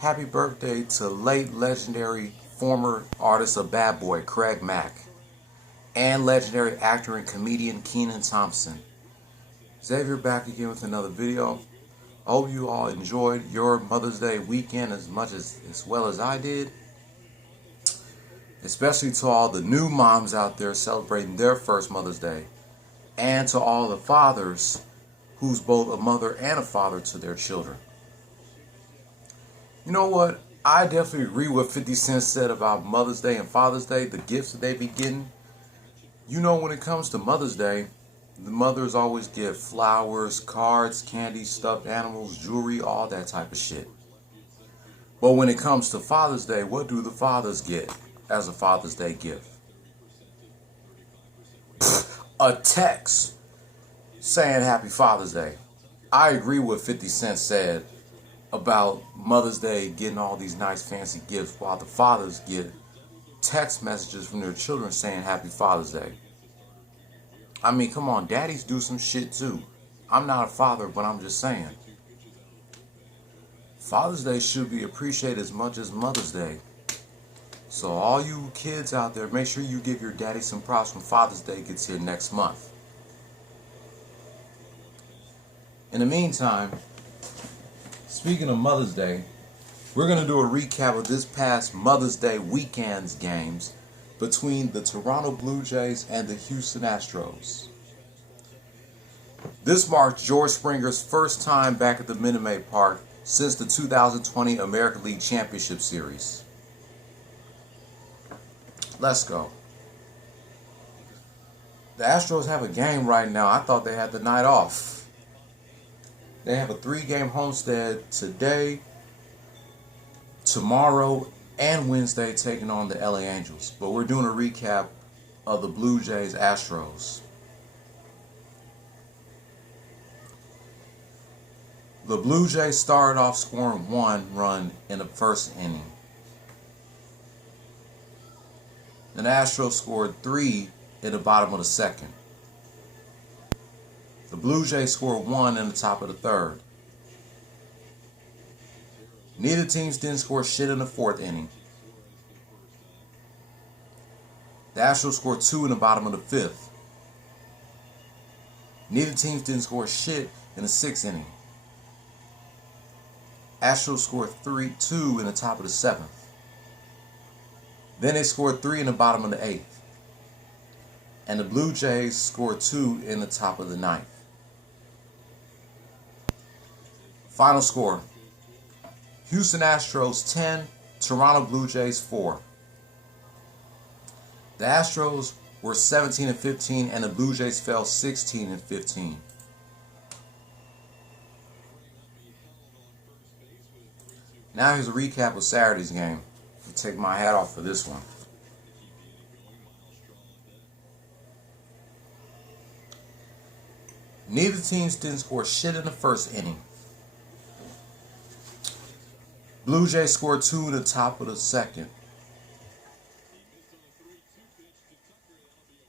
Happy birthday to late legendary former artist of Bad Boy, Craig Mack, and legendary actor and comedian Kenan Thompson. Xavier back again with another video. I hope you all enjoyed your Mother's Day weekend as well as I did. Especially to all the new moms out there celebrating their first Mother's Day. And to all the fathers who's both a mother and a father to their children. You know what? I definitely agree with what 50 Cent said about Mother's Day and Father's Day, the gifts that they be getting. You know, when it comes to Mother's Day, the mothers always get flowers, cards, candy, stuffed animals, jewelry, all that type of shit. But when it comes to Father's Day, what do the fathers get as a Father's Day gift? A text saying Happy Father's Day. I agree with what 50 Cent said about Mother's Day getting all these nice fancy gifts while the fathers get text messages from their children saying Happy Father's Day. I mean, come on, daddies do some shit too. I'm not a father, but I'm just saying. Father's Day should be appreciated as much as Mother's Day. So all you kids out there, make sure you give your daddy some props when Father's Day gets here next month. In the meantime, speaking of Mother's Day, we're going to do a recap of this past Mother's Day weekend's games between the Toronto Blue Jays and the Houston Astros. This marked George Springer's first time back at the Minute Maid Park since the 2020 American League Championship Series. Let's go. The Astros have a game right now. I thought they had the night off. They have a 3-game homestand today, tomorrow, and Wednesday taking on the LA Angels. But we're doing a recap of the Blue Jays Astros. The Blue Jays started off scoring 1 run in the first inning. And the Astros scored 3 in the bottom of the second. The Blue Jays scored 1 in the top of the third. Neither teams didn't score shit in the fourth inning. The Astros scored 2 in the bottom of the fifth. Neither teams didn't score shit in the sixth inning. Astros scored 2 in the top of the seventh. Then they scored 3 in the bottom of the eighth. And the Blue Jays scored 2 in the top of the ninth. Final score: Houston Astros 10, Toronto Blue Jays 4. The Astros were 17-15 and the Blue Jays fell 16-15. Now here's a recap of Saturday's game. I'll take my hat off for this one. Neither teams didn't score shit in the first inning. Blue Jays scored 2 in the top of the second.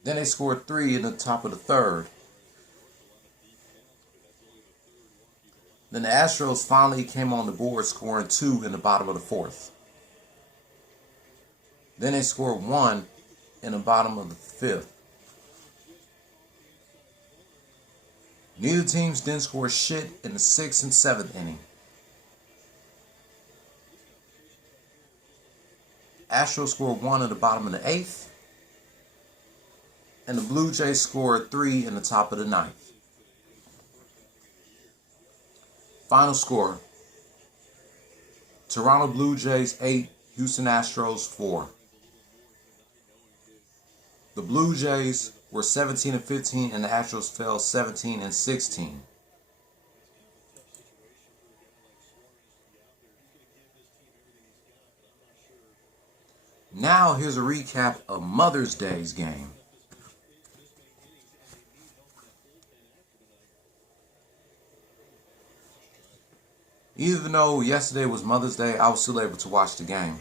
Then they scored 3 in the top of the third. Then the Astros finally came on the board, scoring 2 in the bottom of the fourth. Then they scored 1 in the bottom of the fifth. Neither teams didn't score shit in the sixth and seventh inning. Astros scored 1 in the bottom of the eighth. And the Blue Jays scored 3 in the top of the ninth. Final score: Toronto Blue Jays 8, Houston Astros 4. The Blue Jays were 17-15 and the Astros fell 17-16. Now here's a recap of Mother's Day's game. Even though yesterday was Mother's Day, I was still able to watch the game.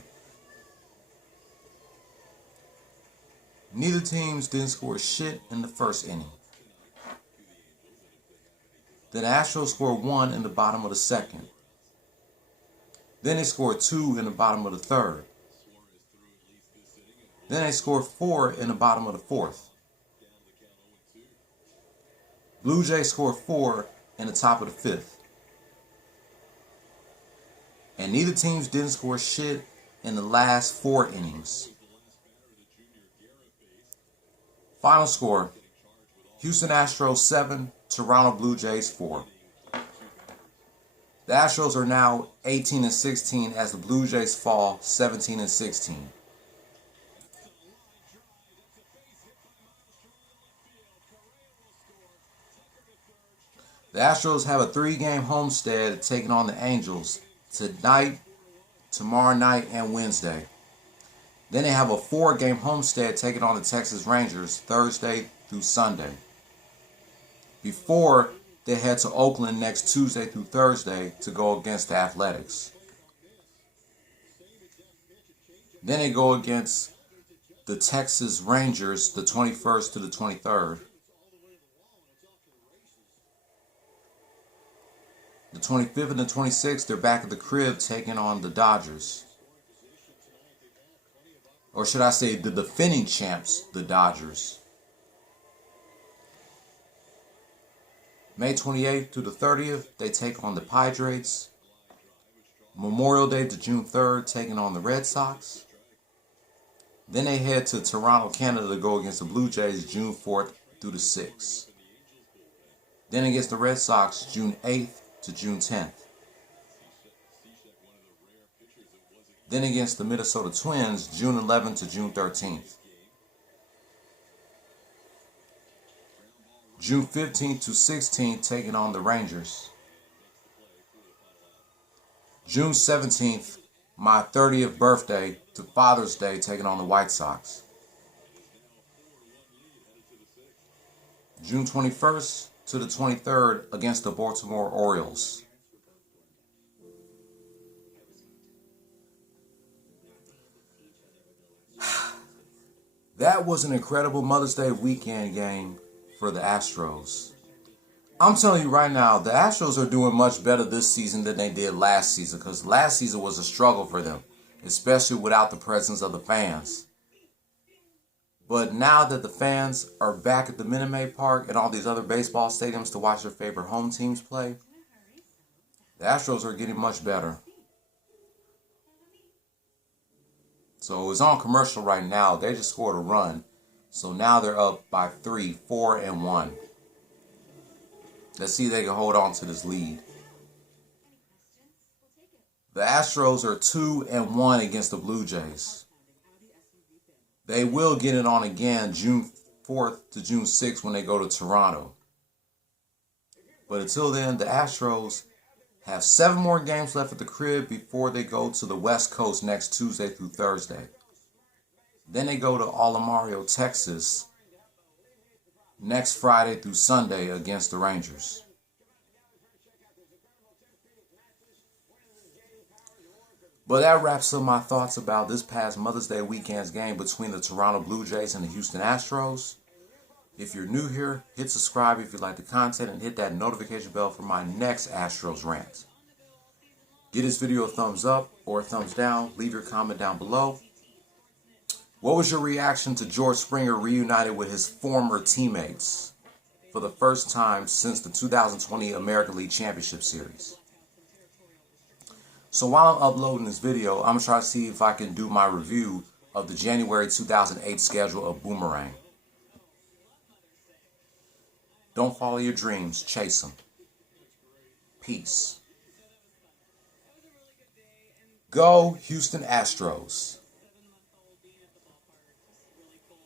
Neither teams didn't score shit in the first inning. Then the Astros scored 1 in the bottom of the second. Then they scored 2 in the bottom of the third. Then they scored 4 in the bottom of the fourth. Blue Jays scored 4 in the top of the fifth. And neither teams didn't score shit in the last 4 innings. Final score, Houston Astros 7, Toronto Blue Jays 4. The Astros are now 18-16 as the Blue Jays fall 17-16. The Astros have a 3-game homestand taking on the Angels tonight, tomorrow night, and Wednesday. Then they have a 4-game homestand taking on the Texas Rangers Thursday through Sunday, before they head to Oakland next Tuesday through Thursday to go against the Athletics. Then they go against the Texas Rangers the 21st to the 23rd. The 25th and the 26th, they're back at the crib taking on the Dodgers. Or should I say the defending champs, the Dodgers. May 28th to the 30th, they take on the Padres. Memorial Day to June 3rd, taking on the Red Sox. Then they head to Toronto, Canada to go against the Blue Jays June 4th through the 6th. Then against the Red Sox June 8th to June 10th. Then against the Minnesota Twins June 11th to June 13th. June 15th to 16th taking on the Rangers. June 17th, my 30th birthday to Father's Day, taking on the White Sox. June 21st to the 23rd against the Baltimore Orioles. That was an incredible Mother's Day weekend game for the Astros. I'm telling you right now, the Astros are doing much better this season than they did last season, because last season was a struggle for them, especially without the presence of the fans. But now that the fans are back at the Minute Maid Park and all these other baseball stadiums to watch their favorite home teams play, the Astros are getting much better. So it's on commercial right now. They just scored a run. So now they're up by 3, 4, and 1. Let's see if they can hold on to this lead. The Astros are 2-1 against the Blue Jays. They will get it on again June 4th to June 6th when they go to Toronto. But until then, the Astros have 7 more games left at the crib before they go to the West Coast next Tuesday through Thursday. Then they go to Alamario, Texas next Friday through Sunday against the Rangers. But that wraps up my thoughts about this past Mother's Day weekend's game between the Toronto Blue Jays and the Houston Astros. If you're new here, hit subscribe if you like the content and hit that notification bell for my next Astros rant. Give this video a thumbs up or a thumbs down. Leave your comment down below. What was your reaction to George Springer reunited with his former teammates for the first time since the 2020 American League Championship Series? So while I'm uploading this video, I'm going to try to see if I can do my review of the January 2008 schedule of Boomerang. Don't follow your dreams, chase them. Peace. Go Houston Astros.